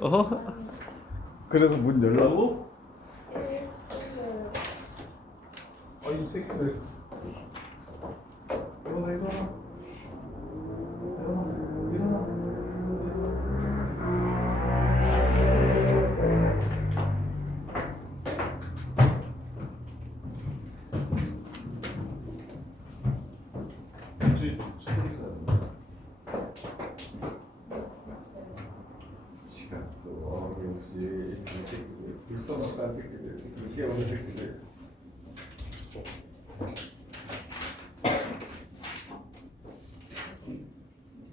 어? 그래서 문 열라고? 이 새끼들. 일어나, 일어나. 일어나, 일어나. 시간도 역시 이 새끼들 불성실한 새끼들 이게 오는 새끼들.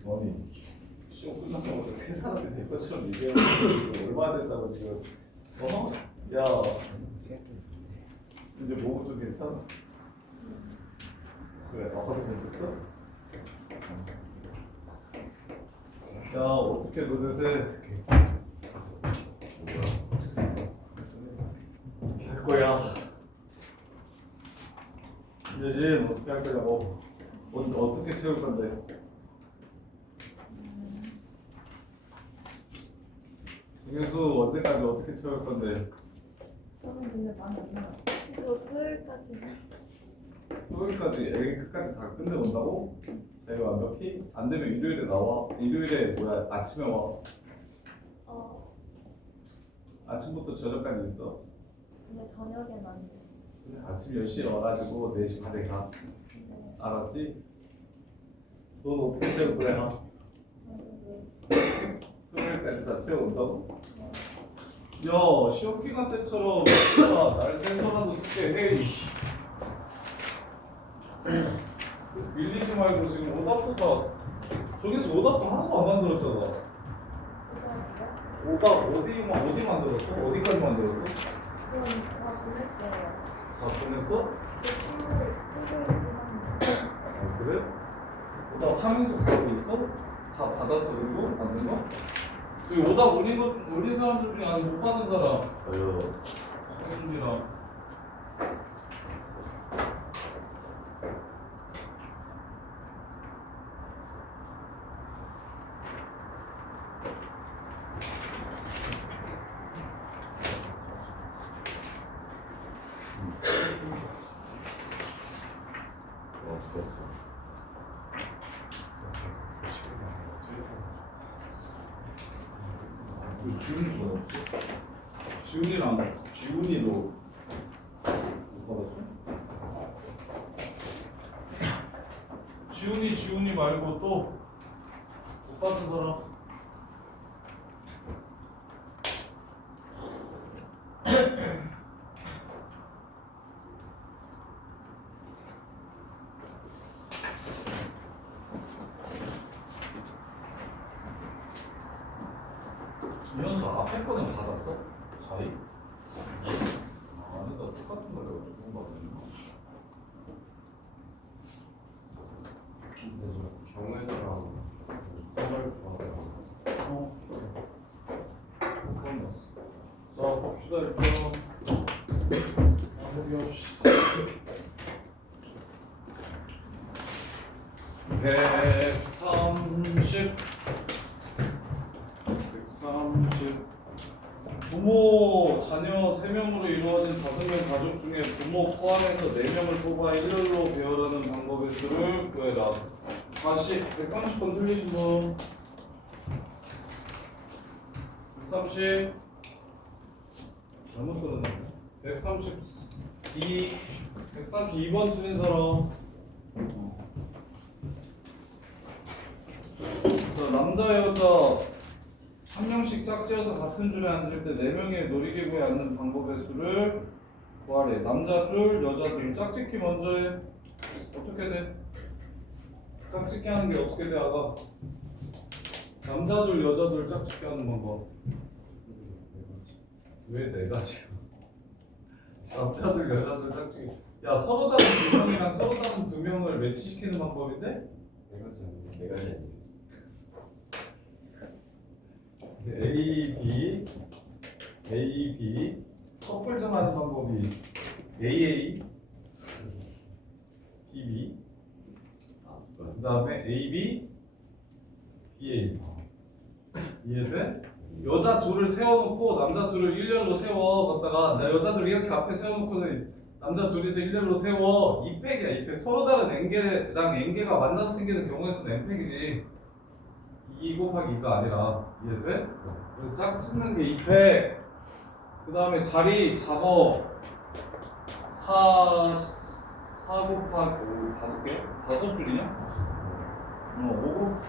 아니 시험 끝나자마자 세 사람이 될 것처럼 얘기하는 지금 얼마나 됐다고 지금. 야 이제 몸은 좀 괜찮아? 그래 아파서 괜찮았어? 야 어떻게 도대체 할 거야? 예진 어떻게 할 거냐고? 어떻게 채울 건데? 정현수 언제까지 어떻게 채울 건데? 저는 근데 많이 안 나왔어요. 저 토요일까지. 토요일까지 애기 끝까지 다 끝내본다고? 자기 완벽히? 안 되면 일요일에 나와. 일요일에 뭐야 아침에 와. 아침부터 저녁까지 있어. 근데 저녁엔 안 돼. 아침 10시에 와가지고 4시 반에 가. 네. 알았지? 넌 어떻게 채울 거야? 토요일까지 다 채워온다고? 야 시험 기간 때처럼 날 새서라도 숙제해. 밀리지 말고 지금 오답부터 저기서 오답도 하나도 안 만들었잖아. 오답 어디 만들었어? 어디까지 만들었어? 그럼 다 보냈어요. 다 보냈어? 그래? 오답 하면서 가고 있어? 다 받았어 그리고 받는 거? 그 오답 올린 사람들 중에 아직 못 받은 사람. 아유. 성준이랑. 지훈이 돈 없어? 지훈이랑 지훈이도 못 받았어? 지훈이 말고 또 못 받은 사람? 이현수 앞에 거는 받았어? 자이? 아니다 똑같은 거 내가 조금 받았나? 근데 저 정우회사랑 선발 좋아해요. 그건 났어. 자 봅시다 일단 마무리합시다. 130 부모, 자녀 3명으로 이루어진 5명 가족 중에 부모 포함해서 4명을 뽑아 일렬로 배열하는 방법의 수를 구해라. 다시 130번 틀리신 분 130 잘못 들었네. 132번 틀린 사람. 자, 남자 여자 한 명씩 짝지어서 같은 줄에 앉을 때 4명의 놀이기구에 앉는 방법의 수를 구하래. 남자 둘, 여자 둘. 짝짓기 먼저 해. 어떻게 돼? 짝짓기 하는 게 어떻게 돼, 아가? 남자 둘, 여자 둘 짝짓기 하는 방법. 왜 4가지야? 남자 둘, 여자 둘 짝짓기. 야, 서로 다른 2명이랑 서로 다른 2명을 매치시키는 방법인데? 네 가지 아니에요? 네 가지 아니에요? A, B 커플 정하는 방법이 AA, BB 그 다음에 AB, BA 이해돼? 여자 둘을 세워놓고 남자 둘을 일렬로 세워. 걷다가 나 여자들 이렇게 앞에 세워놓고서 남자 둘이서 일렬로 세워. 이팩이야 이팩. 서로 다른 앵겔랑 앵겔가 만나서 생기는 경우에서는 엠팩이지. 2 곱하기 2가 아니라. 이해돼? 그래서 짝 찍는 게 이팩. 그 다음에 자리 작업 4 곱하기 5개? 5줄이냐?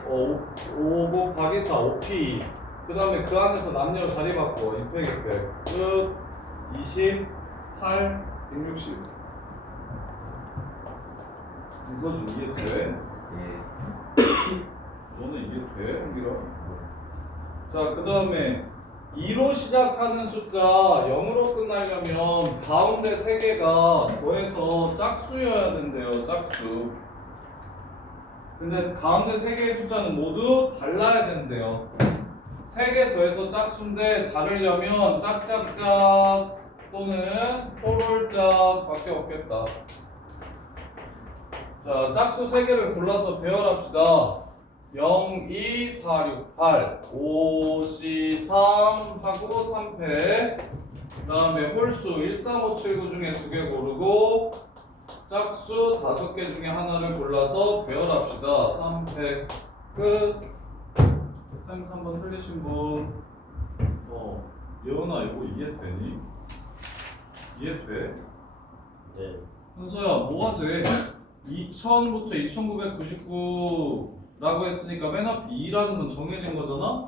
5 곱하기 4 5p. 그 다음에 그 안에서 남녀 자리 바꿔. 이팩 이팩 끝. 28 160. 이서준 이해돼? 예. 너는 이해돼? 홍기라? 자, 그 다음에 2로 시작하는 숫자 0으로 끝나려면 가운데 3개가 더해서 짝수여야 된대요. 짝수. 근데 가운데 3개의 숫자는 모두 달라야 된대요. 3개 더해서 짝수인데 다르려면 짝짝짝 또는 뽀롤짝 밖에 없겠다. 자, 짝수 3개를 골라서 배열합시다. 0, 2, 4, 6, 8, 5, C, 3 하고 3패. 그 다음에 홀수 1, 3, 5, 7, 9 중에 2개 고르고 짝수 5개 중에 하나를 골라서 배열합시다. 3패 끝. 133번 틀리신 분. 예원아 이거 이해되니? 이해돼? 네. 현서야 뭐가 돼? 2000부터 2999라고 했으니까 맨 앞에 2라는 건 정해진 거잖아?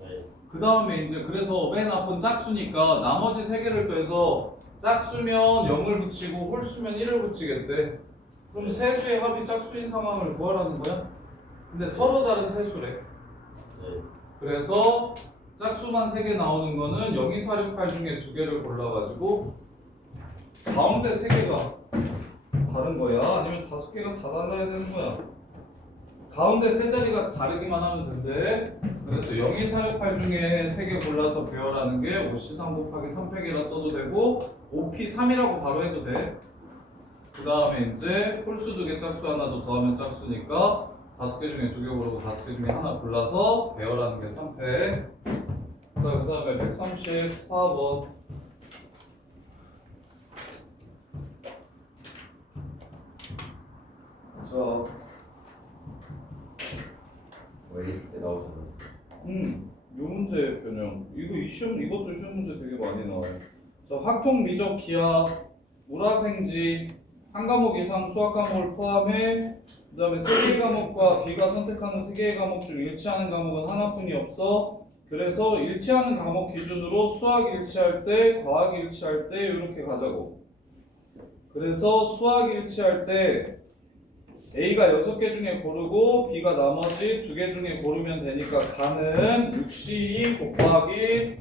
네. 그 다음에 이제 그래서 맨 앞은 짝수니까 나머지 3개를 빼서 짝수면 0을 붙이고 홀수면 1을 붙이겠대. 그럼 세수의 합이 짝수인 상황을 구하라는 거야? 근데 서로 다른 세수래. 네. 그래서 짝수만 3개 나오는 거는 0, 2, 4, 6, 8 중에 2개를 골라가지고 가운데 3개가 다른 거야? 아니면 5개가 다 달라야 되는 거야? 가운데 3자리가 다르기만 하면 된대. 그래서 0, 2, 4, 6, 8 중에 3개 골라서 배열하는 게 5C3 곱하기 3팩이라 써도 되고 5P3이라고 바로 해도 돼. 그 다음에 이제 홀수 2개 짝수 하나도 더하면 짝수니까 5개 중에 2개 고르고 5개 중에 하나 골라서 배열하는 게 3팩. 자, 그 다음에 134번. 자, 왜 이때 나오셨어요? 요 문제 변형. 이 시험 이것도 시험 문제 되게 많이 나와요. 자, 확통 미적 기하 물화생지 한 과목 이상 수학 과목을 포함해 그다음에 3개의 과목과 B가 선택하는 3개의 과목 중 일치하는 과목은 하나뿐이 없어. 그래서 일치하는 과목 기준으로 수학 일치할 때, 과학 일치할 때 이렇게 가자고. 그래서 수학 일치할 때 A가 6개 중에 고르고 B가 나머지 2개 중에 고르면 되니까 가는 6C2 곱하기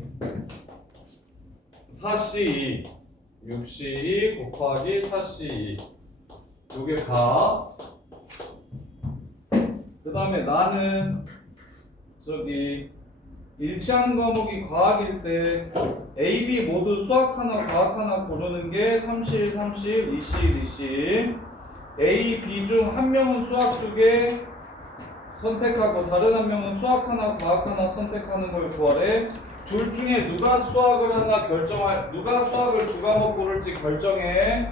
4C2 6C2 곱하기 4C2 요게 가. 그 다음에 나는 저기 일치하는 과목이 과학일 때 A, B 모두 수학 하나 과학 하나 고르는 게 3C1, 3C1, 2C1, 2C1 A, B 중 한 명은 수학 2개 선택하고 다른 한 명은 수학 하나 과학 하나 선택하는 걸 구하래. 둘 중에 누가 수학을 하나 누가 수학을 2과목 고를지 결정해.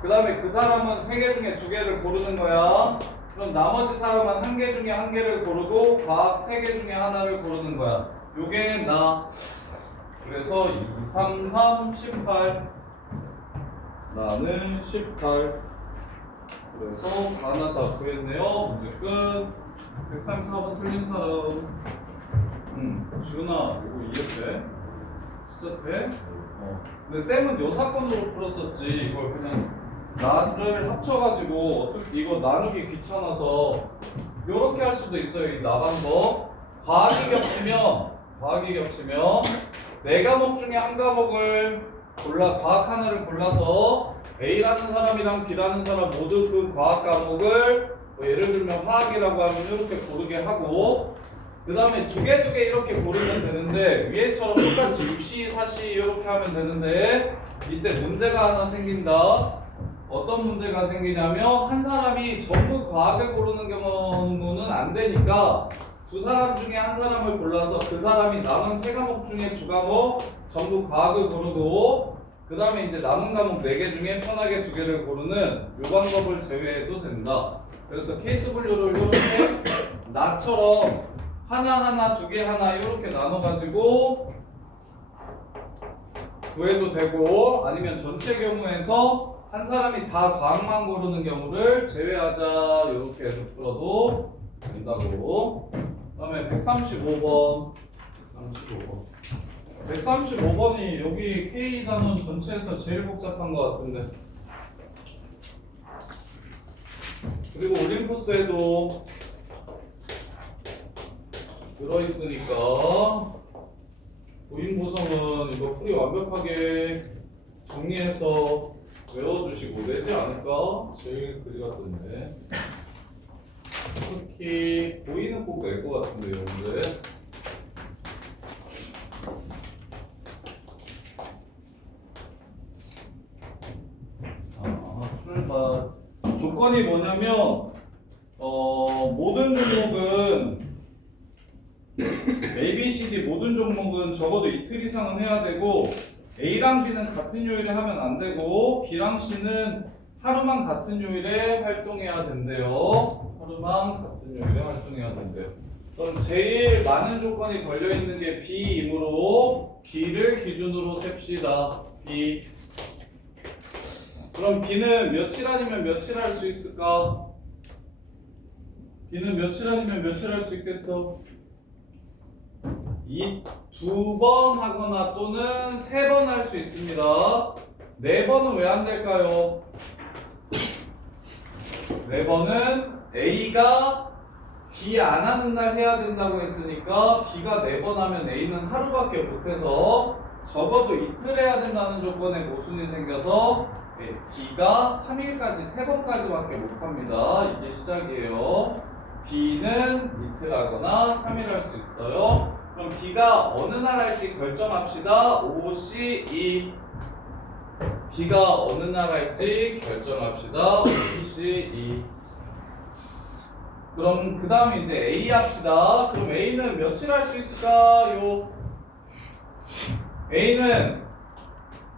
그 다음에 그 사람은 3개 중에 2개를 고르는 거야. 그럼 나머지 사람은 1개 중에 1개를 고르고 과학 3개 중에 하나를 고르는 거야. 요게 나. 그래서 2, 3, 3, 18 나는 18. 그래서 하나 다 구했네요. 문제 끝. 134번 틀린 사람. 지훈아 이거 이해돼? 진짜 돼? 근데 쌤은 요 사건으로 풀었었지. 이걸 그냥 나를 합쳐가지고 이거 나누기 귀찮아서 요렇게 할 수도 있어요. 이 나방법. 과학이 겹치면 4과목 중에 한 과목을 과학 하나를 골라서 A라는 사람이랑 B라는 사람 모두 그 과학 과목을 예를 들면 화학이라고 하면 이렇게 고르게 하고 그 다음에 2개 이렇게 고르면 되는데 위에처럼 똑같이 6C, 4C 이렇게 하면 되는데 이때 문제가 하나 생긴다. 어떤 문제가 생기냐면 한 사람이 전부 과학을 고르는 경우는 안 되니까 두 사람 중에 한 사람을 골라서 그 사람이 남은 세 과목 중에 두 과목 전부 과학을 고르고 그 다음에 이제 남은 과목 4개 중에 편하게 2개를 고르는 요 방법을 제외해도 된다. 그래서 케이스 분류를 이렇게 나처럼 하나하나 2개 하나 이렇게 나눠가지고 구해도 되고 아니면 전체 경우에서 한 사람이 다 과학만 고르는 경우를 제외하자 이렇게 해서 풀어도 된다고. 그 다음에 135번 135번이 여기 K 단원 전체에서 제일 복잡한 것 같은데. 그리고 올림포스에도 들어있으니까 고인 보성은 이거 풀이 완벽하게 정리해서 외워주시고 내지 않을까? 제일 그리 같던데. 특히 고인은 꼭 낼 것 같은데 여러분들. 출발. 조건이 뭐냐면 모든 종목은 A, B, C, D 모든 종목은 적어도 이틀 이상은 해야 되고 A랑 B는 같은 요일에 하면 안 되고 B랑 C는 하루만 같은 요일에 활동해야 된대요. 하루만 같은 요일에 활동해야 된대요. 그럼 제일 많은 조건이 걸려있는 게 B이므로 B를 기준으로 셉시다. B. 그럼 B는 며칠 아니면 며칠 할 수 있을까? B는 며칠 아니면 며칠 할 수 있겠어? 이 2번 하거나 또는 3번 할 수 있습니다. 4번은 왜 안 될까요? 4번은 A가 B 안 하는 날 해야 된다고 했으니까 B가 4번 하면 A는 하루밖에 못해서 적어도 이틀 해야 된다는 조건에 모순이 생겨서 B가 3일까지 3번까지밖에 못합니다. 이게 시작이에요. B는 이틀 하거나 3일 할 수 있어요. 그럼 B가 어느 날 할지 결정합시다. OC2. B가 어느 날 할지 결정합시다. OC2. 그럼 그 다음에 이제 A 합시다. 그럼 A는 며칠 할 수 있을까요? A는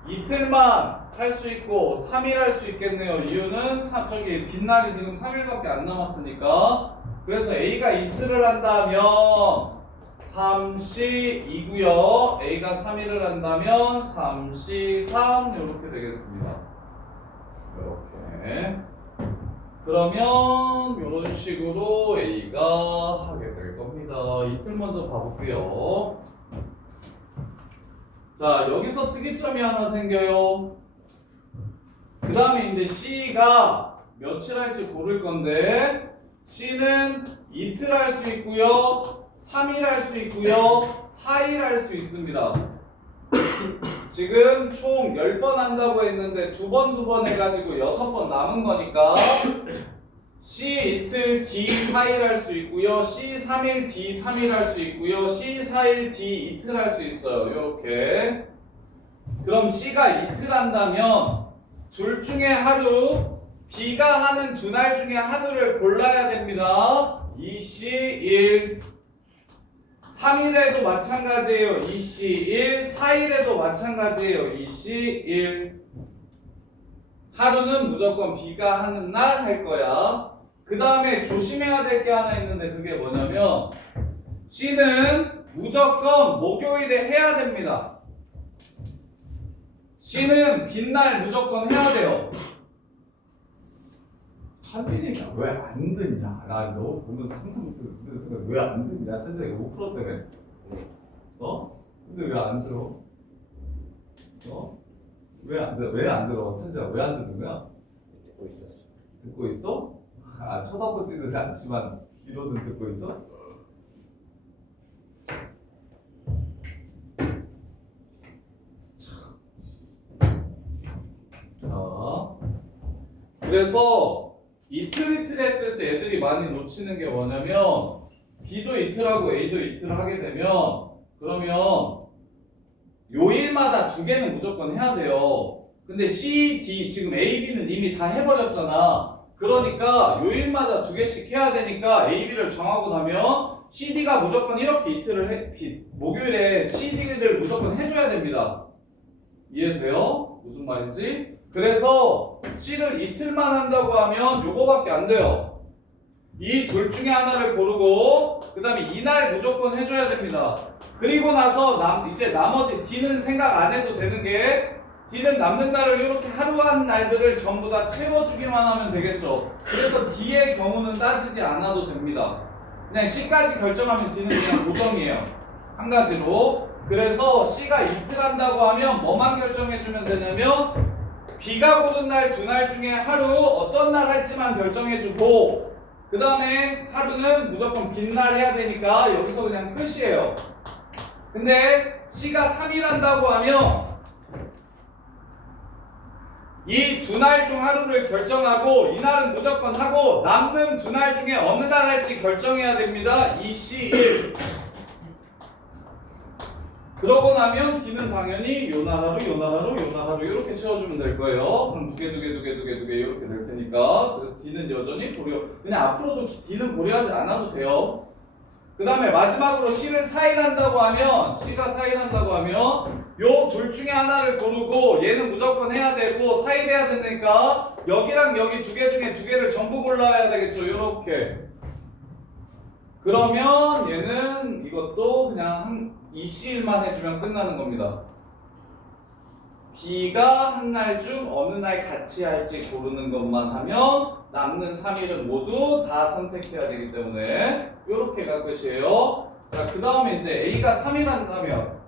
이틀만 할 수 있고 3일 할 수 있겠네요. 이유는 저기 빈날이 지금 3일밖에 안 남았으니까. 그래서 A가 이틀을 한다면 3C2고요. A가 3일을 한다면 3C3 이렇게 되겠습니다. 이렇게. 그러면 이런 식으로 A가 하게 될 겁니다. 이틀 먼저 봐볼게요. 자, 여기서 특이점이 하나 생겨요. 그 다음에 이제 C가 며칠 할지 고를 건데 C는 이틀 할 수 있고요, 3일 할 수 있고요, 4일 할 수 있습니다. 지금 총 10번 한다고 했는데 2번 해가지고 6번 남은 거니까 C 이틀 D 4일 할 수 있고요, C 3일 D 3일 할 수 있고요, C 4일 D 이틀 할 수 있어요. 이렇게. 그럼 C가 이틀 한다면 둘 중에 하루, B가 하는 2날 중에 하루를 골라야 됩니다. 2C1. 3일에도 마찬가지예요. 2C1. 4일에도 마찬가지예요. 2C1. 하루는 무조건 B가 하는 날 할 거야. 그 다음에 조심해야 될 게 하나 있는데 그게 뭐냐면 C는 무조건 목요일에 해야 됩니다. C는 빈날 무조건 해야 돼요. 찬빈이가 왜 안 듣냐? 나 너 보면서 항상 듣는 왜 안 듣냐? 천천히 5% 때문에. 근데 왜 안 들어? 왜 안 들어? 왜 안 들어? 천천히 왜 안 듣는 거야? 듣고 있었어. 듣고 있어? 쳐다보지는 않지만 귀로는 듣고 있어? 자, 그래서 이틀 했을 때 애들이 많이 놓치는 게 뭐냐면 B도 이틀하고 A도 이틀을 하게 되면 그러면 요일마다 2개는 무조건 해야 돼요. 근데 C, D 지금 A, B는 이미 다 해버렸잖아. 그러니까 요일마다 2개씩 해야 되니까 A, B를 정하고 나면 CD가 무조건 이렇게 목요일에 CD를 무조건 해줘야 됩니다. 이해돼요? 무슨 말인지? 그래서 C를 이틀만 한다고 하면 요거밖에 안 돼요. 이 둘 중에 하나를 고르고 그 다음에 이날 무조건 해줘야 됩니다. 그리고 나서 이제 나머지 D는 생각 안 해도 되는 게 D는 남는 날을 이렇게 하루 한 날들을 전부 다 채워주기만 하면 되겠죠. 그래서 D의 경우는 따지지 않아도 됩니다. 그냥 C까지 결정하면 D는 그냥 고정이에요. 한 가지로. 그래서 C가 이틀 한다고 하면 뭐만 결정해주면 되냐면 B가 고른 날 두 날 중에 하루 어떤 날 할지만 결정해주고 그 다음에 하루는 무조건 빈 날 해야 되니까 여기서 그냥 끝이에요. 근데 C가 3일 한다고 하면 이 두 날 중 하루를 결정하고 이날은 무조건 하고 남는 두 날 중에 어느 날 할지 결정해야 됩니다. 이 C1 그러고 나면 D는 당연히 요 날 하루, 요 날 하루, 요 날 하루 이렇게 채워주면 될 거예요. 그럼 두 개 이렇게 될 테니까 그래서 D는 여전히 그냥 앞으로도 D는 고려하지 않아도 돼요. 그 다음에 마지막으로 C를 4일 한다고 하면 C가 4일 한다고 하면 요 둘 중에 하나를 고르고 얘는 무조건 해야 되고 4일 해야 되니까 여기랑 여기 두 개 중에 두 개를 전부 골라야 되겠죠. 요렇게 그러면 얘는 이것도 그냥 이 C일만 해주면 끝나는 겁니다. B가 한 날 중 어느 날 같이 할지 고르는 것만 하면 남는 3일은 모두 다 선택해야 되기 때문에 이렇게가 끝이에요. 자, 그 다음에 이제 A가 3일 한다면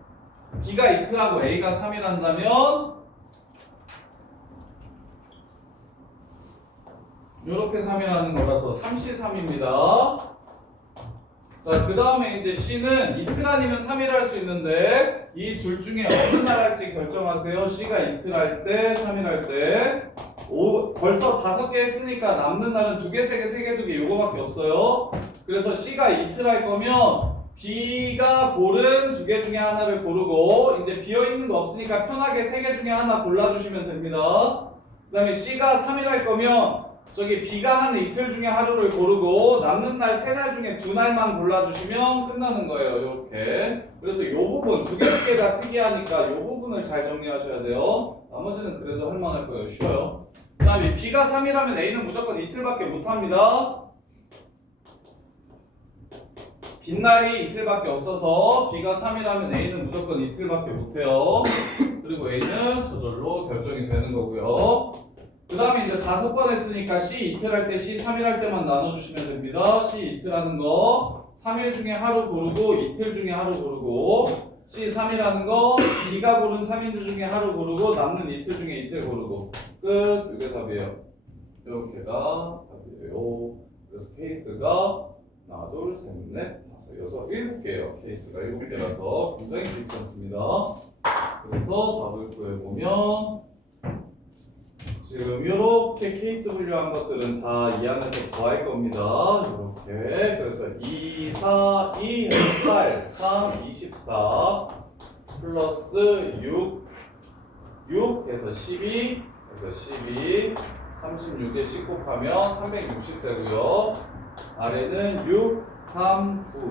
B가 이틀하고 A가 3일 한다면 이렇게 3일 하는 거라서 3C3입니다. 자, 그 다음에 이제 C는 이틀 아니면 3일 할 수 있는데 이 둘 중에 어느 날 할지 결정하세요. C가 이틀 할 때, 3일 할 때. 벌써 5개 했으니까 남는 날은 2개, 3개, 3개, 2개 요거밖에 없어요. 그래서 C가 이틀 할 거면 B가 고른 2개 중에 하나를 고르고 이제 비어있는 거 없으니까 편하게 3개 중에 하나 골라주시면 됩니다. 그 다음에 C가 3일 할 거면 저기 B가 하는 이틀 중에 하루를 고르고 남는 날 3날 중에 2날만 골라주시면 끝나는 거예요. 이렇게. 그래서 이 부분 2개 다 특이하니까 이 부분을 잘 정리하셔야 돼요. 나머지는 그래도 할만할 거예요. 쉬워요. 그 다음에 B가 3일하면 A는 무조건 이틀밖에 못합니다. 빈날이 이틀밖에 없어서 B가 3일하면 A는 무조건 이틀밖에 못해요. 그리고 A는 저절로 결정이 되는 거고요. 그 다음에 이제 5번 했으니까 C 이틀 할 때, C 3일 할 때만 나눠주시면 됩니다. C 이틀 하는 거 3일 중에 하루 고르고 이틀 중에 하루 고르고 C 3일 하는 거 B가 고른 3일 중에 하루 고르고 남는 이틀 중에 이틀 고르고 끝. 이게 답이에요. 이렇게가 답이에요. 그래서 케이스가 하나, 둘, 셋, 넷, 다섯, 여섯, 7개예요. 케이스가 7개라서 굉장히 괜찮습니다. 그래서 답을 구해보면 지금 이렇게 케이스 분류한 것들은 다 이 안에서 더할 겁니다. 이렇게. 그래서 2, 4, 2, 8, 3, 24 플러스 6 해서 12 해서 12 36에 10 곱하면 360 되고요. 아래는 6, 3, 9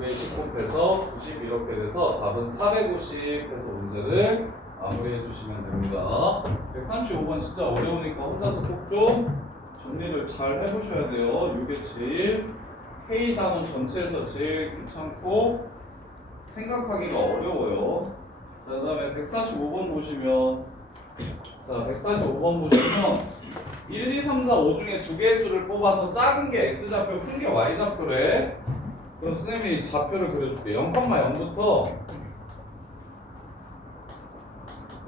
9에 10 곱해서 90 이렇게 돼서 답은 450 해서 문제를 마무리해 주시면 됩니다. 135번 진짜 어려우니까 혼자서 꼭 좀 정리를 잘 해보셔야 돼요. 6의 7 K 단원 전체에서 제일 귀찮고 생각하기가 어려워요. 자, 그 다음에 145번 보시면 1, 2, 3, 4, 5 중에 2개의 수를 뽑아서 작은 게 X좌표, 큰 게 Y좌표래. 그럼 선생님이 좌표를 그려줄게. 0,0부터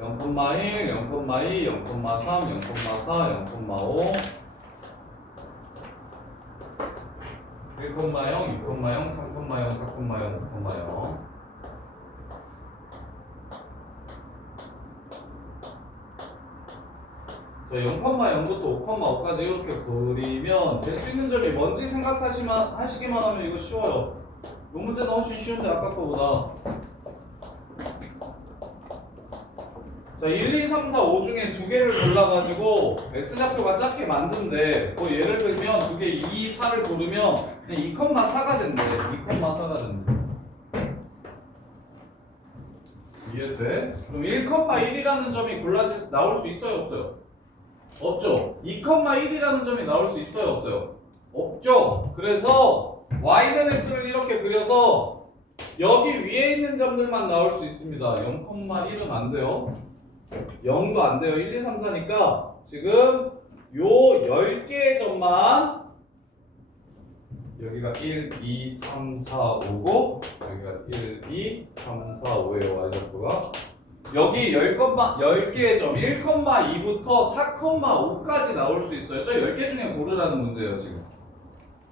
0,1, 0,2, 0,3, 0,4, 0,5 1,0, 2,0, 3,0, 4,0, 5,0 자, 0,0부터 5,5까지 이렇게 그리면 될 수 있는 점이 뭔지 하시기만 하면 이거 쉬워요. 이 문제는 훨씬 쉬운데 아까 거보다 자, 1, 2, 3, 4, 5 중에 두 개를 골라가지고 x좌표가 작게 만든데 뭐 예를 들면 두 개 2, 4를 고르면 그냥 2,4가 된대. 2,4가 된대. 이해돼? 그럼 1,1이라는 점이 나올 수 있어요, 없어요? 없죠. 2,1이라는 점이 나올 수 있어요, 없어요? 없죠. 그래서 y는 x를 이렇게 그려서 여기 위에 있는 점들만 나올 수 있습니다. 0,1은 안 돼요. 0도 안 돼요. 1, 2, 3, 4니까 지금 요 10개의 점만 여기가 1, 2, 3, 4, 5고 여기가 1, 2, 3, 4, 5예요. y좌표가 여기 10개의 점 1,2부터 4,5까지 나올 수 있어요. 저 10개 중에 고르라는 문제예요 지금.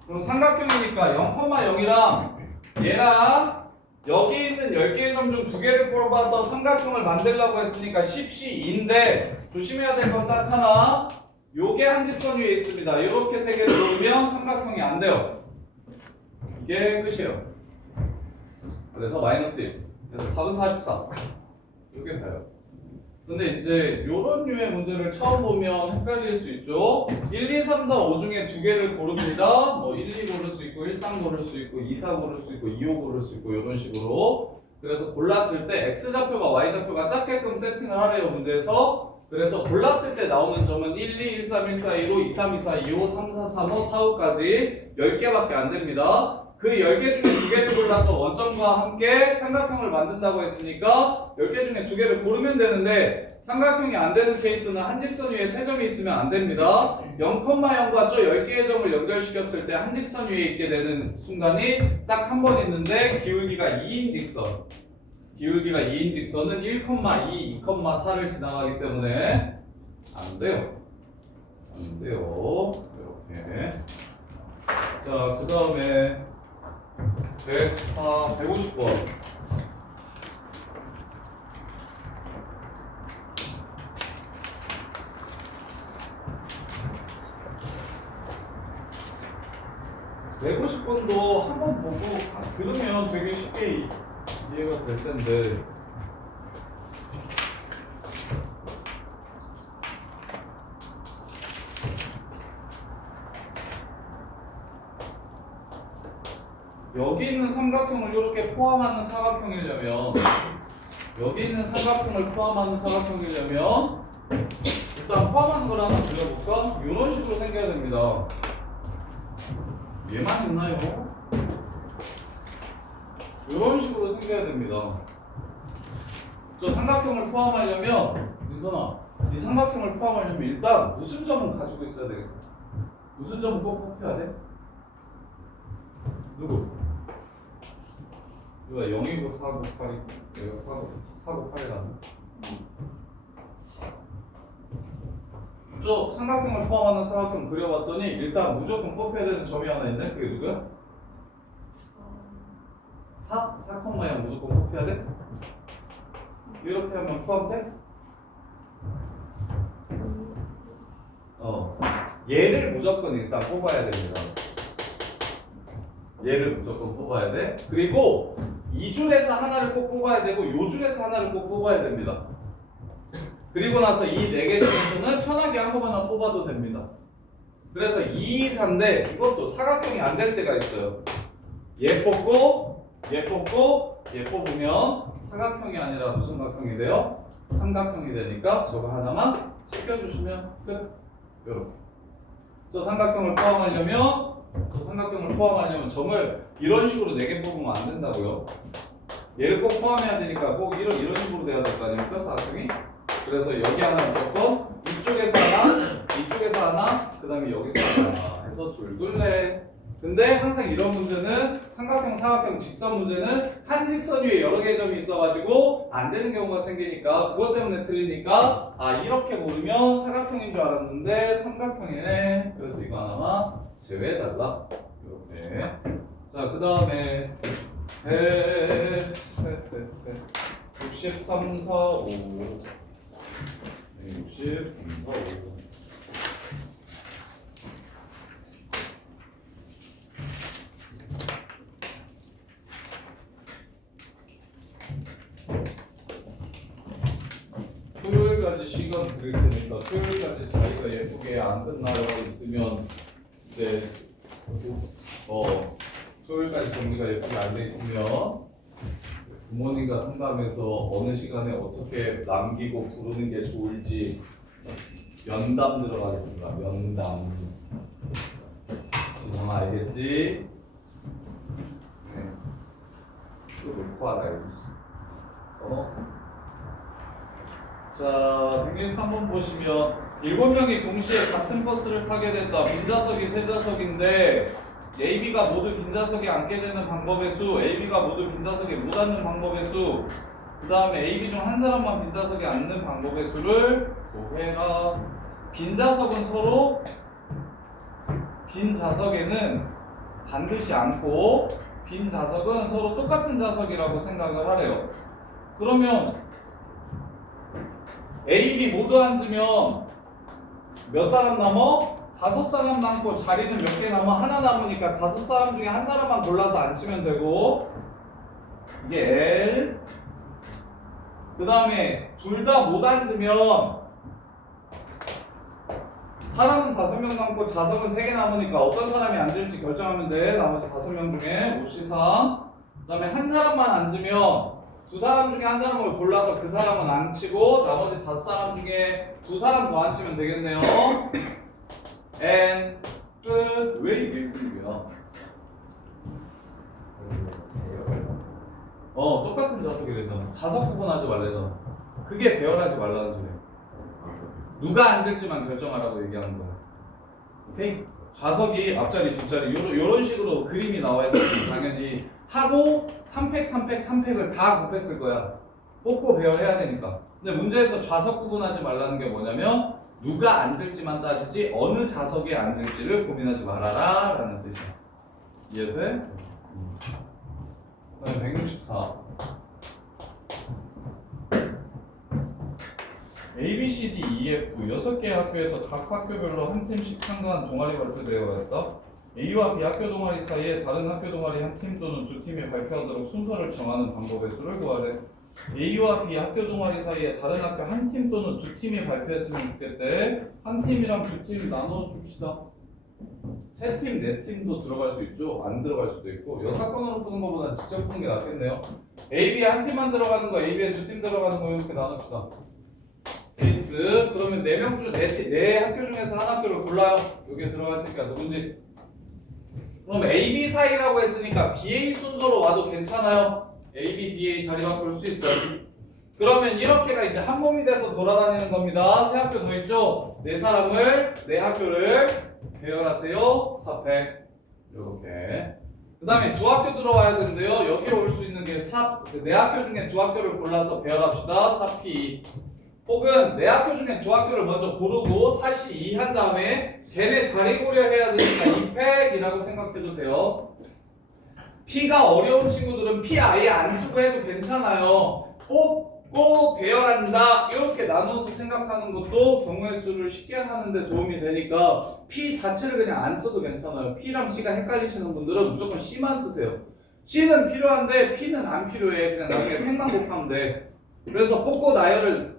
그럼 삼각형이니까 0,0이랑 얘랑 여기 있는 10개의 점 중 2개를 뽑아서 삼각형을 만들려고 했으니까 10C인데 조심해야 될 건 딱 하나. 요게 한 직선 위에 있습니다. 이렇게 3개를 놓으면 삼각형이 안 돼요. 이게 끝이에요. 그래서 마이너스 1. 그래서 답은 44. 이게 돼요. 근데 이제 요런 류의 문제를 처음 보면 헷갈릴 수 있죠. 1, 2, 3, 4, 5 중에 2개를 고릅니다. 뭐 1, 2 고를 수 있고 1, 3 고를 수 있고 2, 4 고를 수 있고 2, 5 고를 수 있고 이런 식으로. 그래서 골랐을 때 x좌표가 y좌표가 작게끔 세팅을 하래요 문제에서. 그래서 골랐을 때 나오는 점은 1, 2, 1, 3, 1, 4, 1, 5, 2, 3, 2, 4, 2, 5, 3, 4, 3, 5, 4, 5까지 10개밖에 안 됩니다. 그 10개 중에 2개를 골라서 원점과 함께 삼각형을 만든다고 했으니까 10개 중에 2개를 고르면 되는데 삼각형이 안 되는 케이스는 한 직선 위에 3점이 있으면 안 됩니다. 0,0과 저 10개의 점을 연결시켰을 때 한 직선 위에 있게 되는 순간이 딱 한 번 있는데 기울기가 2인 직선. 기울기가 2인 직선은 1,2, 2,4를 지나가기 때문에 안 돼요. 안 돼요. 이렇게. 자, 그 다음에 150번. (150번도) 한번 보고 들으면 되게 쉽게 이해가 될 텐데 여기 있는 삼각형을 이렇게 포함하는 사각형이려면 여기 있는 삼각형을 포함하는 사각형이려면 일단 포함하는 걸 하나 그려볼까? 이런 식으로 생겨야 됩니다. 얘만 있나요? 이런 식으로 생겨야 됩니다. 저 삼각형을 포함하려면 민선아, 이 삼각형을 포함하려면 일단 무슨 점은 가지고 있어야 되겠어? 무슨 점은 꼭 뽑혀야 돼? 누구? 이거 0이고 4고 8이고 여기가 4고 8이라는 저 삼각형을 포함하는 사각형 그려봤더니 일단 무조건 뽑혀야 되는 점이 하나 있네? 그게 누구야? 4? 4,0 무조건 뽑혀야 돼? 이렇게 하면 포함돼? 얘를 무조건 일단 뽑아야 됩니다. 얘를 무조건 뽑아야 돼. 그리고 이 줄에서 하나를 꼭 뽑아야 되고 요 줄에서 하나를 꼭 뽑아야 됩니다. 그리고 나서 이 4개 중에서는 편하게 아무거나 뽑아도 됩니다. 그래서 2, 4인데 이것도 사각형이 안 될 때가 있어요. 얘 뽑고 얘 뽑고 얘 뽑으면 사각형이 아니라 무슨 각형이 돼요? 삼각형이 되니까 저거 하나만 시켜주시면 끝. 요렇게 저 삼각형을 포함하려면 점을 이런 식으로 4개 뽑으면 안 된다고요. 얘를 꼭 포함해야 되니까 꼭 이런 식으로 돼야 될 거 아닙니까? 사각형이. 그래서 여기 하나 무조건 이쪽에서 하나 그 다음에 여기서 하나 해서 둘둘레. 근데 항상 이런 문제는 삼각형, 사각형, 직선 문제는 한 직선 위에 여러 개의 점이 있어가지고 안 되는 경우가 생기니까 그것 때문에 틀리니까 아 이렇게 고르면 사각형인 줄 알았는데 삼각형이네. 그래서 이거 하나만 제외해달라. 이렇게. 자, 그 다음에 63, 4, 5 63, 4, 5 토요일 토요일까지 시간 드릴 테니까 토요일까지 자기가 예쁘게 안 끝나고 있으면 이제 토요일까지 정리가 예쁘게 안 돼 있으면 부모님과 상담해서 어느 시간에 어떻게 남기고 부르는 게 좋을지 면담 들어가겠습니다. 면담. 지성아 알겠지? 네. 또 놓고 알아야지. 자, 163번 보시면 7명이 동시에 같은 버스를 타게 된다. 빈좌석이 3좌석인데 AB가 모두 빈좌석에 앉게 되는 방법의 수, AB가 모두 빈좌석에 못 앉는 방법의 수, 그 다음에 AB 중 한 사람만 빈좌석에 앉는 방법의 수를 구해라. 빈좌석은 서로 빈좌석에는 반드시 앉고 빈좌석은 서로 똑같은 좌석이라고 생각을 하래요. 그러면 A, B 모두 앉으면 몇 사람 남어? 5사람 남고 자리는 몇 개 남아? 하나 남으니까 5사람 중에 한 사람만 골라서 앉히면 되고 이게 L. 그 다음에 둘 다 못 앉으면 사람은 5명 남고 좌석은 3개 남으니까 어떤 사람이 앉을지 결정하면 돼. 나머지 5명 중에 오시상. 그 다음에 한 사람만 앉으면 2사람 중에 한 사람을 골라서 그 사람은 앉히고 나머지 5사람 중에 2사람 더 앉히면 되겠네요. N 끝. 왜 이게 1등이야? 똑같은 좌석이래잖아. 좌석 구분하지 말래잖아. 그게 배열하지 말라는 소리야. 누가 앉을지만 결정하라고 얘기하는 거야. 오케이? 좌석이 앞자리, 뒷자리 요런 식으로 그림이 나와 있으면 당연히 하고 3팩, 3팩, 3팩을 다 곱했을 거야. 뽑고 배열해야 되니까. 근데 문제에서 좌석 구분하지 말라는 게 뭐냐면 누가 앉을지만 따지지 어느 좌석에 앉을지를 고민하지 말아라 라는 뜻이야. 이해돼? 그다음에 164. A, B, C, D, E, F 6개의 학교에서 각 학교별로 한 팀씩 참가한 동아리 발표되어 있다. A와 B 학교 동아리 사이에 다른 학교 동아리 한 팀 또는 두 팀이 발표하도록 순서를 정하는 방법의 수를 구하래. A와 B 학교 동아리 사이에 다른 학교 한 팀 또는 두 팀이 발표했으면 좋겠대. 한 팀이랑 두 팀 나눠줍시다. 3팀, 4팀도 들어갈 수 있죠. 안 들어갈 수도 있고. 여사건으로 푸는 것보다 직접 푸는 게 낫겠네요. A, B 한 팀만 들어가는 거, A, B에 두 팀 들어가는 거 이렇게 나눕시다. 케이스. 그러면 4명 중 4 학교 중에서 한 학교를 골라요. 여기에 들어가 있으니까 누군지. 그럼 A, B 사이라고 했으니까 BA 순서로 와도 괜찮아요. A, B, BA 자리 바꿀 수 있어요. 그러면 이렇게가 이제 한 몸이 돼서 돌아다니는 겁니다. 3 학교 더 있죠? 4사람을 4학교를 배열하세요. 4팩. 요렇게. 그 다음에 2학교 들어와야 되는데요. 여기에 올 수 있는 게 4학교 중에 2학교를 골라서 배열합시다. 4P. 혹은 4학교 중에 2학교를 먼저 고르고 4C2 한 다음에 걔네 자리 고려해야 되니까 2팩이라고 생각해도 돼요. P가 어려운 친구들은 P 아예 안 쓰고 해도 괜찮아요. 뽑고 배열한다 이렇게 나눠서 생각하는 것도 경우의 수를 쉽게 하는데 도움이 되니까 P 자체를 그냥 안 써도 괜찮아요. P랑 C가 헷갈리시는 분들은 무조건 C만 쓰세요. C는 필요한데 P는 안 필요해. 그냥 나중에 생만 곱하면 돼. 그래서 뽑고 나열을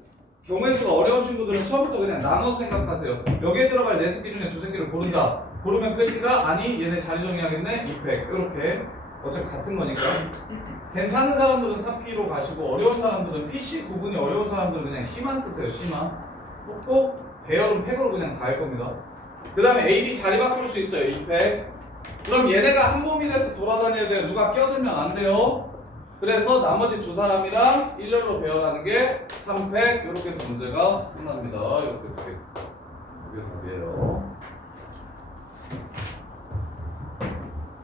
경우의 수가 어려운 친구들은 처음부터 그냥 나눠 생각하세요. 여기에 들어갈 4새끼 중에 2새끼를 고른다. 고르면 끝인가? 아니 얘네 자리 정리하겠네? 2팩 이렇게 어차피 같은 거니까. 괜찮은 사람들은 4P로 가시고 어려운 사람들은 PC 구분이 어려운 사람들은 그냥 C만 쓰세요. C만. 뽑고 배열은 팩으로 그냥 다 할 겁니다. 그 다음에 A, B 자리 바꿀 수 있어요. 2팩. 그럼 얘네가 한 몸이 돼서 돌아다녀야 돼요. 누가 끼어들면 안 돼요. 그래서 나머지 2사람이랑 일렬로 배열하는 게 3팩 이렇게 해서 문제가 끝납니다. 이렇게 이게 답이에요.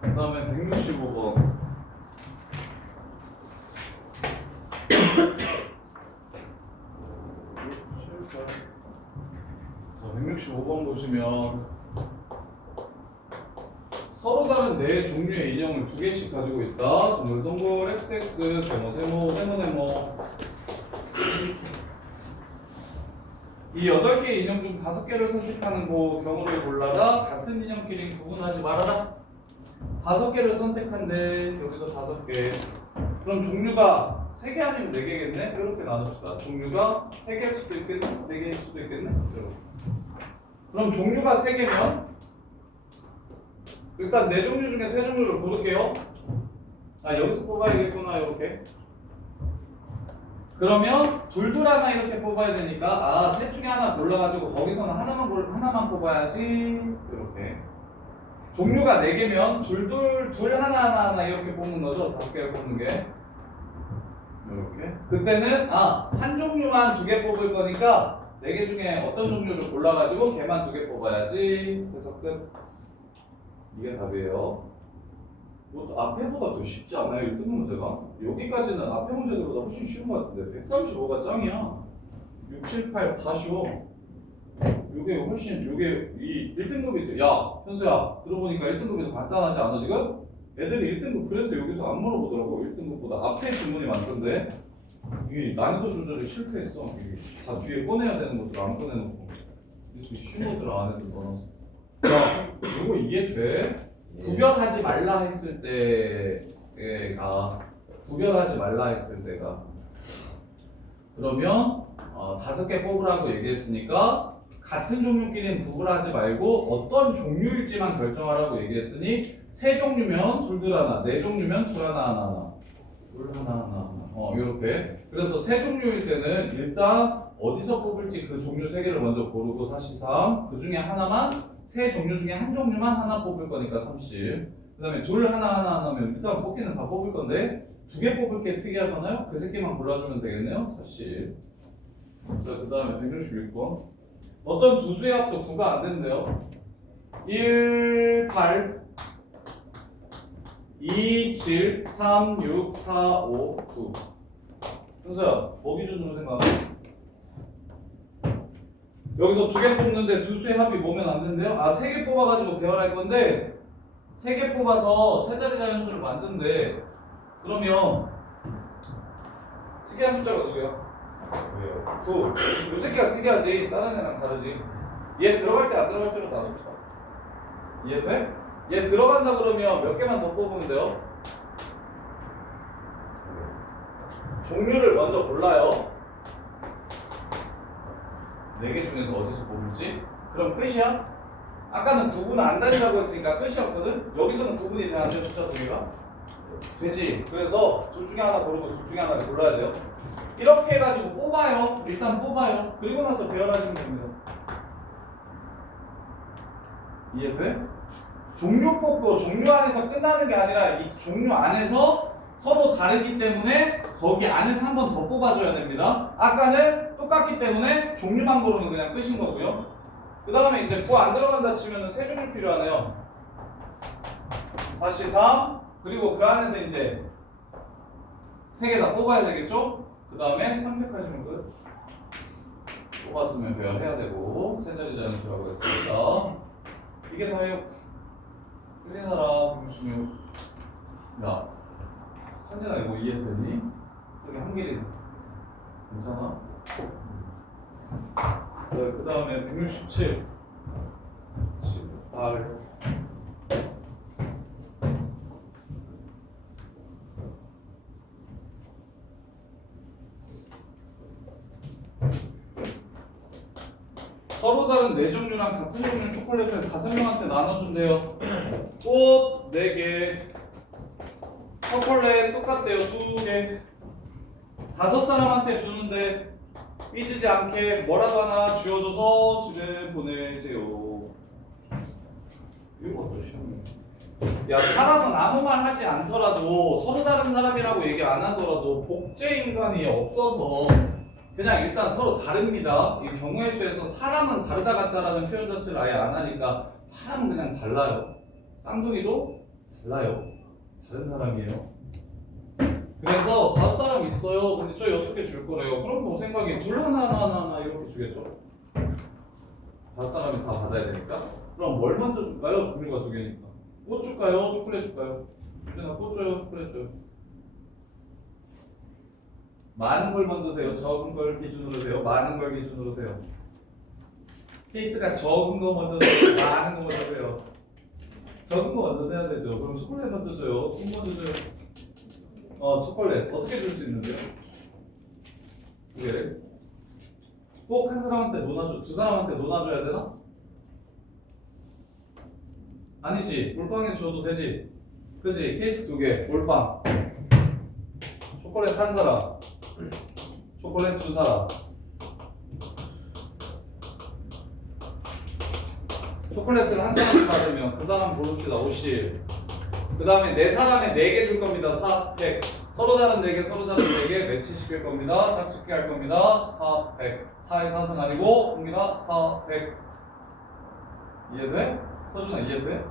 그 다음에 165번. 자, 165번 보시면 서로 다른 4종류의 인형을 2개씩 가지고 있다. 동글동글, XX, 세모, 네모. 이 8개의 인형 중 5개를 선택하는 경우를 골라라. 같은 인형끼리 구분하지 말아라. 5개를 선택한대. 여기서 5개. 그럼 종류가 3개 아니면 4개겠네? 이렇게 나눕시다. 종류가 3개일 수도 있겠네? 4개일 수도 있겠네? 이렇게. 그럼 종류가 3개면 일단 4종류 중에 3종류를 고를게요. 아, 여기서 뽑아야겠구나. 이렇게. 그러면 둘둘 하나 이렇게 뽑아야 되니까 셋 중에 하나 골라가지고 거기서는 하나만 뽑아야지. 이렇게. 종류가 4개면 둘 하나 이렇게 뽑는 거죠. 5개를 뽑는 게. 이렇게. 그때는 한 종류만 2개 뽑을 거니까 4개 중에 어떤 종류를 골라가지고 걔만 2개 뽑아야지. 그래서 끝. 이게 답이에요. 이것도 앞에보다 더 쉽지 않아요? 1등 문제가? 여기까지는 앞에 문제들보다 훨씬 쉬운 것 같은데 135가 짱이야. 6, 7, 8 다 쉬워. 요게 훨씬 요게 이 1등급이 야 현수야 들어보니까 1등급이 더 간단하지 않아 지금? 애들이 1등급 그래서 여기서 안 물어보더라고. 1등급보다 앞에 질문이 많던데 이 난이도 조절이 실패했어. 이게 다 뒤에 꺼내야 되는 것들 안 꺼내놓고 이렇게 쉬운 것들 안에도 넣어놨어. 야 요거 이해돼? 구별하지 말라 했을 때가 구별하지 말라 했을 때가 그러면 5개 뽑으라고 얘기했으니까 같은 종류끼리는 구분하지 말고 어떤 종류일지만 결정하라고 얘기했으니 3종류면 둘둘 하나, 4종류면 둘 하나 둘 하나 이렇게. 그래서 3종류일 때는 일단 어디서 뽑을지 그 종류 3개를 먼저 고르고 사실상 그 중에 하나만 3종류 중에 한 종류만 하나 뽑을 거니까 30. 그 다음에 둘 하나면 일단 뽑기는 다 뽑을 건데 2개 뽑을 게 특이하잖아요? 그 새끼만 골라주면 되겠네요? 40. 자, 그 다음에 166번. 어떤 두 수의 합도 9가 안 된대요. 1, 8, 2, 7, 3, 6, 4, 5, 9. 현수야, 뭐 기준으로 생각해? 여기서 2개 뽑는데 두 수의 합이 뭐면 안 된대요? 3개 뽑아가지고 배열할 건데 3개 뽑아서 세 자리 자연수를 만든대. 그러면 특이한 숫자가 누구야? 9. 이 새끼가 특이하지. 다른 애랑 다르지. 얘 들어갈 때 안 들어갈 때로 나눕시다. 이해돼? 얘 들어간다 그러면 몇 개만 더 뽑으면 돼요? 종류를 먼저 골라요. 4개 중에서 어디서 뽑을지. 그럼 끝이야? 아까는 구분 안 다니라고 했으니까 끝이었거든? 여기서는 구분이 돼 안 돼요? 숫자 2개가? 되지. 그래서 둘 중에 하나 고르고 둘 중에 하나를 골라야 돼요. 이렇게 해가지고 뽑아요. 일단 뽑아요. 그리고 나서 배열하시면 됩니다. 이해돼? 종류 뽑고 종류 안에서 끝나는 게 아니라 이 종류 안에서 서로 다르기 때문에 거기 안에서 한 번 더 뽑아줘야 됩니다. 아까는 똑같기 때문에 종류만 고르면 그냥 끝인 거고요. 그 다음에 이제 9 안 들어간다 치면은 3종류 필요하네요. 사실상 그리고 그 안에서 이제 3개 다 뽑아야 되겠죠? 그 다음에 300까지면 끝. 뽑았으면 배열해야 되고 세 자리 자연수라고 했습니다. 이게 다예요. 틀리나라 166. 야, 찬진아 이거 이해되니? 저기 한길이 괜찮아? 자, 그 다음에 167. 18. 서로 다른 4종류랑 같은 종류 초콜릿을 5명한테 나눠준대요. 꽃 4개, 초콜릿 똑같대요. 2개. 5사람한테 주는데 삐지지 않게 뭐라도 하나 쥐어줘서 집에 보내세요. 이거 어떠시오? 야, 사람은 아무 말 하지 않더라도 서로 다른 사람이라고 얘기 안 하더라도 복제 인간이 없어서 그냥 일단 서로 다릅니다. 이 경우의 수에서 사람은 다르다 같다라는 표현 자체를 아예 안 하니까 사람은 그냥 달라요. 쌍둥이도 달라요. 다른 사람이에요. 그래서 5사람 있어요. 근데 저 6개 줄 거래요. 그럼 뭐 생각이 둘 하나 이렇게 주겠죠. 5사람이 다 받아야 되니까. 그럼 뭘 먼저 줄까요? 종류가 2개니까. 꽃 줄까요? 초콜릿 줄까요? 유진아 꽃 줘요? 초콜릿 줘요? 많은 걸 먼저 세요. 적은 걸 기준으로 세요. 많은 걸 기준으로 세요. 케이스가 적은 거 먼저 세요. 많은 거 먼저 세요. 적은 거 먼저 세야 되죠. 그럼 초콜릿 먼저 줘요. 콩 먼저 줘요. 초콜릿 어떻게 줄 수 있는데요? 두 개를 꼭 한 사람한테 논아줘, 두 사람한테 논아줘야 되나? 아니지, 몰빵해서 줘도 되지. 그지? 케이스 두 개, 몰빵. 초콜릿 한 사람, 초콜릿 두 사람. 초콜릿을 한 사람이 받으면 그 사람 고릅시다. 50. 그 다음에 네 사람에 4개 줄 겁니다. 4, 100. 서로 다른 4개, 서로 다른 4개 매치시킬 겁니다. 짝짓기 할 겁니다. 4, 100. 4의 4은 아니고, 홍기라 4, 100. 이해돼? 서준아 이해돼?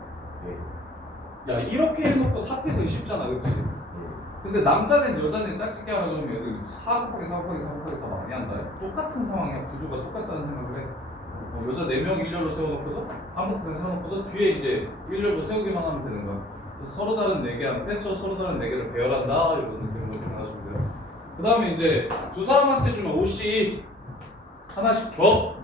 예. 야, 이렇게 해놓고 4팩은 쉽잖아, 그치? 근데 남자는 여자는 짝짓기 하라 그러면 애들 4 곱하기 4 곱하기 4 곱하기 4 많이 한다. 똑같은 상황이야. 구조가 똑같다는 생각을 해. 여자 4명 일렬로 세워놓고서 아무튼 세워놓고서 뒤에 이제 일렬로 세우기만 하면 되는 거야. 그래서 서로 다른 4개한테 서로 다른 4개를 배열한다 이런 느낌으로 생각하시면 돼요. 그 다음에 이제 두 사람한테 주면 50 하나씩 줘.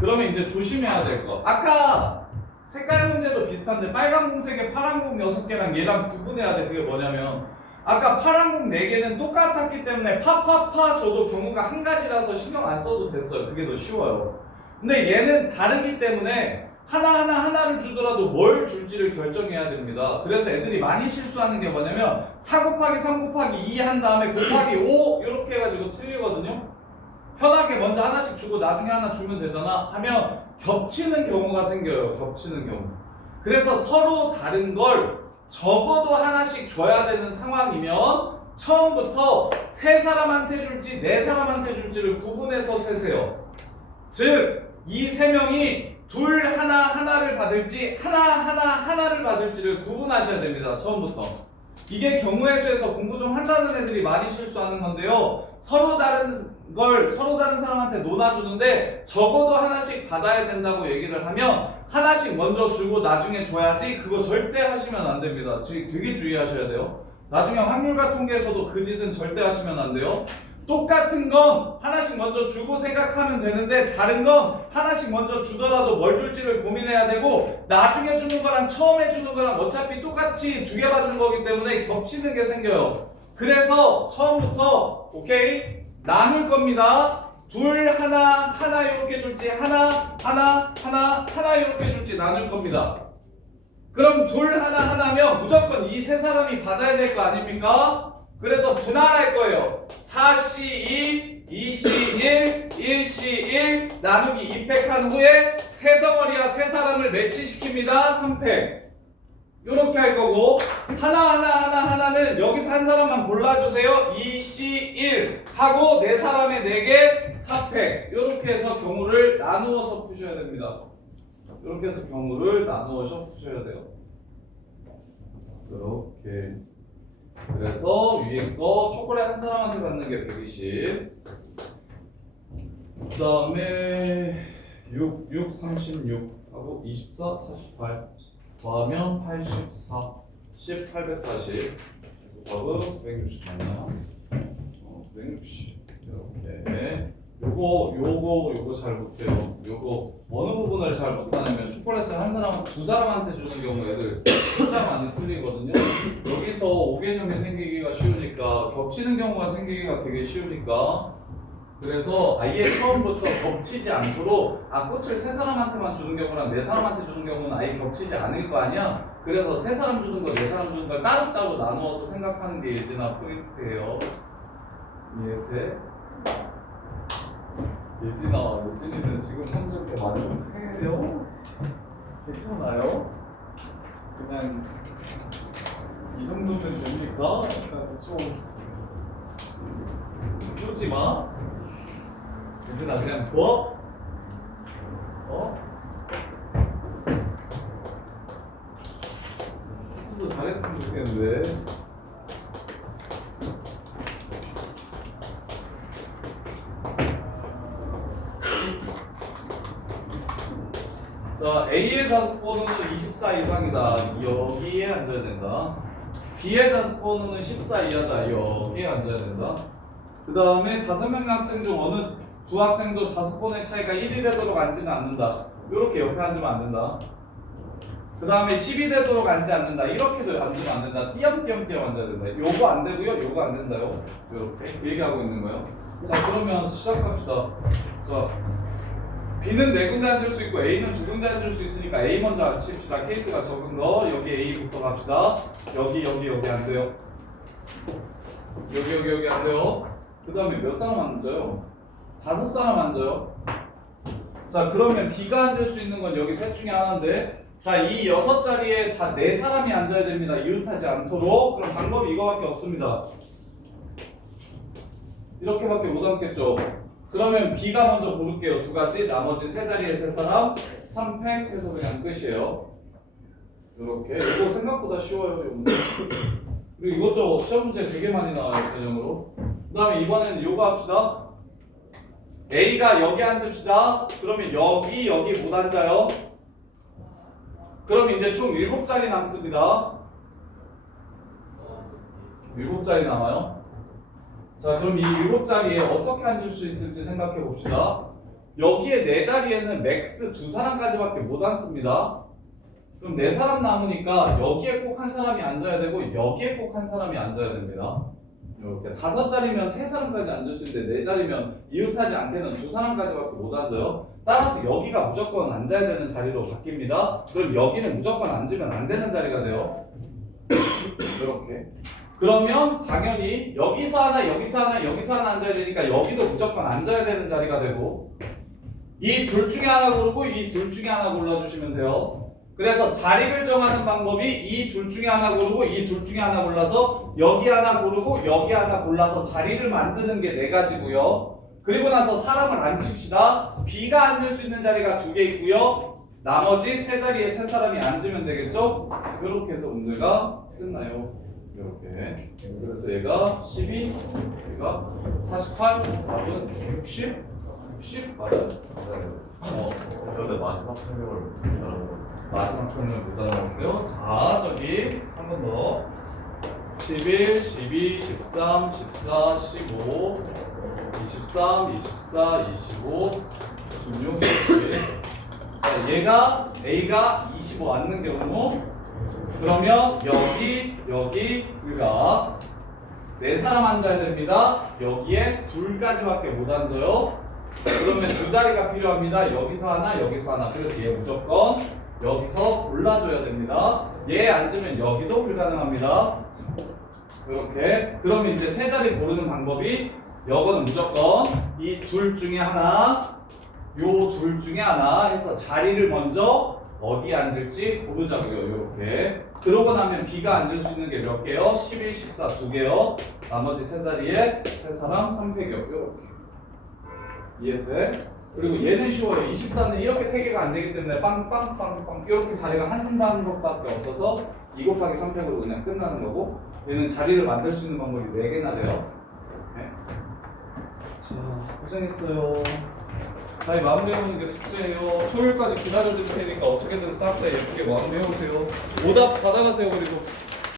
그러면 이제 조심해야 될 거. 아까 색깔 문제도 비슷한데 빨간 공색에 파란 공 6개랑 얘랑 구분해야 돼. 그게 뭐냐면 아까 파란 공 4개는 똑같았기 때문에 파파파 줘도 경우가 한 가지라서 신경 안 써도 됐어요. 그게 더 쉬워요. 근데 얘는 다르기 때문에 하나를 주더라도 뭘 줄지를 결정해야 됩니다. 그래서 애들이 많이 실수하는 게 뭐냐면 4 곱하기 3 곱하기 2 한 다음에 곱하기 5 이렇게 해가지고 틀리거든요. 편하게 먼저 하나씩 주고 나중에 하나 주면 되잖아 하면 겹치는 경우가 생겨요. 겹치는 경우. 그래서 서로 다른 걸 적어도 하나씩 줘야 되는 상황이면 처음부터 3사람한테 줄지 4사람한테 줄지를 구분해서 세세요. 즉 이 3명이 둘 하나를 받을지 하나를 받을지를 구분하셔야 됩니다. 처음부터. 이게 경우의 수에서 공부 좀 한다는 애들이 많이 실수하는 건데요. 서로 다른 걸 서로 다른 사람한테 논아주는데 적어도 하나씩 받아야 된다고 얘기를 하면 하나씩 먼저 주고 나중에 줘야지. 그거 절대 하시면 안 됩니다. 되게 주의하셔야 돼요. 나중에 확률과 통계에서도 그 짓은 절대 하시면 안 돼요. 똑같은 건 하나씩 먼저 주고 생각하면 되는데 다른 건 하나씩 먼저 주더라도 뭘 줄지를 고민해야 되고 나중에 주는 거랑 처음에 주는 거랑 어차피 똑같이 2개 받는 거기 때문에 겹치는 게 생겨요. 그래서 처음부터 오케이? 나눌 겁니다. 둘 하나 이렇게 줄지 하나 이렇게 줄지 나눌 겁니다. 그럼 둘 하나면 무조건 이 3사람이 받아야 될 거 아닙니까? 그래서 분할할 거예요. 4C2, 2C1, 1C1 나누기 2팩한 후에 3덩어리와 3사람을 매치시킵니다. 3팩. 요렇게 할 거고 하나는 여기서 한 사람만 골라주세요. 2C1 하고 4사람의 4개 4팩. 요렇게 해서 경우를 나누어서 푸셔야 됩니다. 요렇게 해서 경우를 나누어서 푸셔야 돼요. 이렇게. 그래서 위에 거 초콜릿 한 사람한테 받는 게 120. 그 다음에 6 36 하고 24 48 더하면 84 10 840 그래서 160 맞나? 160 이렇게. 요거 잘 못해요. 요거 어느 부분을 잘 못하냐면 초콜릿을 한 사람, 2사람한테 주는 경우 애들 진짜 많이 틀리거든요. 여기서 5개념이 생기기가 쉬우니까 겹치는 경우가 생기기가 되게 쉬우니까 그래서 아예 처음부터 겹치지 않도록 꽃을 3사람한테만 주는 경우랑 4사람한테 주는 경우는 아예 겹치지 않을 거 아니야. 그래서 3사람 주는 거, 4사람 주는 걸 따로따로 나누어서 생각하는 게 예진아 포인트예요. 이해돼? 예진이는 지금 성적이 만족해요? 괜찮아요? 그냥 이 정도면 됩니까? 좀 쫄지 마. 예진아 그냥 둬? 좀 더 잘했으면 좋겠는데. 자, A의 자습 번호는 24 이상이다. 여기에 앉아야 된다. B의 자습 번호는 14 이하다. 여기에 앉아야 된다. 그 다음에 5명의 학생 중 어느 두 학생도 자습 번호의 차이가 1이 되도록 앉지는 않는다. 이렇게 옆에 앉으면 안 된다. 그 다음에 10이 되도록 앉지 않는다. 이렇게도 앉으면 안 된다. 띄엄띄엄띄엄 앉아야 된다. 요거 안 되고요. 요거 안 된다요. 이렇게 그 얘기하고 있는 거예요. 자, 그러면 시작합시다. 자, B는 4군데 앉을 수 있고 A는 2군데 앉을 수 있으니까 A 먼저 칩시다. 케이스가 적은 거. 여기 A부터 갑시다. 여기 안 돼요. 여기 안 돼요. 그 다음에 몇 사람 앉아요? 5사람 앉아요. 자, 그러면 B가 앉을 수 있는 건 여기 셋 중에 하나인데, 자, 이 6자리에 다 4사람이 앉아야 됩니다. 이웃하지 않도록. 그럼 방법이 이거밖에 없습니다. 이렇게밖에 못 앉겠죠. 그러면 B가 먼저 고를게요. 2가지. 나머지 3자리에 3사람. 3팩 해서 그냥 끝이에요. 이렇게. 이거 생각보다 쉬워요. 이 문제. 그리고 이것도 시험 문제 되게 많이 나와요. 전형으로. 그 다음에 이번에는 요거 합시다. A가 여기 앉읍시다. 그러면 여기 못 앉아요. 그럼 이제 총 7자리 남습니다. 7자리 남아요. 자, 그럼 이 7자리에 어떻게 앉을 수 있을지 생각해 봅시다. 여기에 4자리에는 맥스 2사람까지밖에 못 앉습니다. 그럼 4사람 남으니까 여기에 꼭 한 사람이 앉아야 되고 여기에 꼭 한 사람이 앉아야 됩니다. 이렇게 5자리면 3사람까지 앉을 수 있는데 4자리면 이웃하지 않게는 2사람까지밖에 못 앉아요. 따라서 여기가 무조건 앉아야 되는 자리로 바뀝니다. 그럼 여기는 무조건 앉으면 안 되는 자리가 돼요. 이렇게. 그러면 당연히 여기서 하나 앉아야 되니까 여기도 무조건 앉아야 되는 자리가 되고, 이 둘 중에 하나 고르고 이 둘 중에 하나 골라주시면 돼요. 그래서 자리를 정하는 방법이 이 둘 중에 하나 고르고 이 둘 중에 하나 골라서 여기 하나 고르고 여기 하나 골라서 자리를 만드는 게 4가지고요. 그리고 나서 사람을 앉힙시다. B가 앉을 수 있는 자리가 2개 있고요. 나머지 3자리에 3사람이 앉으면 되겠죠? 이렇게 해서 문제가 끝나요. 이렇게. 그래서 얘가 12, 얘가 48, 답은 60 맞아요. 그런데 마지막 설명을 못 알아보고. 마지막 설명을 못 알아봤어요. 자, 저기 한 번 더. 11, 12, 13, 14, 15, 23, 24, 25, 16, 17. 자, 얘가 A가 25 앉는 경우, 그러면 여기 둘가 4사람 앉아야 됩니다. 여기에 2가지밖에 못 앉아요. 그러면 2자리가 필요합니다. 여기서 하나. 그래서 얘 무조건 여기서 골라줘야 됩니다. 얘 앉으면 여기도 불가능합니다. 이렇게. 그러면 이제 3자리 고르는 방법이, 요거는 무조건 이 둘 중에 하나, 요 둘 중에 하나 해서 자리를 먼저 어디에 앉을지 고르자고요. 이렇게. 그러고 나면 B가 앉을 수 있는 게 몇 개요? 11, 14 2개요. 나머지 3자리에 3사람 3팩이요. 이렇게. 이해돼? 그리고 얘는 쉬워요. 24는 이렇게 3개가 안 되기 때문에 빵빵빵빵 이렇게 자리가 한 방법밖에 없어서 2 곱하기 3팩으로 그냥 끝나는 거고, 얘는 자리를 만들 수 있는 방법이 4개나 돼요. 네. 자, 고생했어요. 자, 이 마무리해보는 게 숙제예요. 토요일까지 기다려줄 테니까 어떻게든 싹 다 예쁘게 마무리해오세요. 오답 받아가세요. 그리고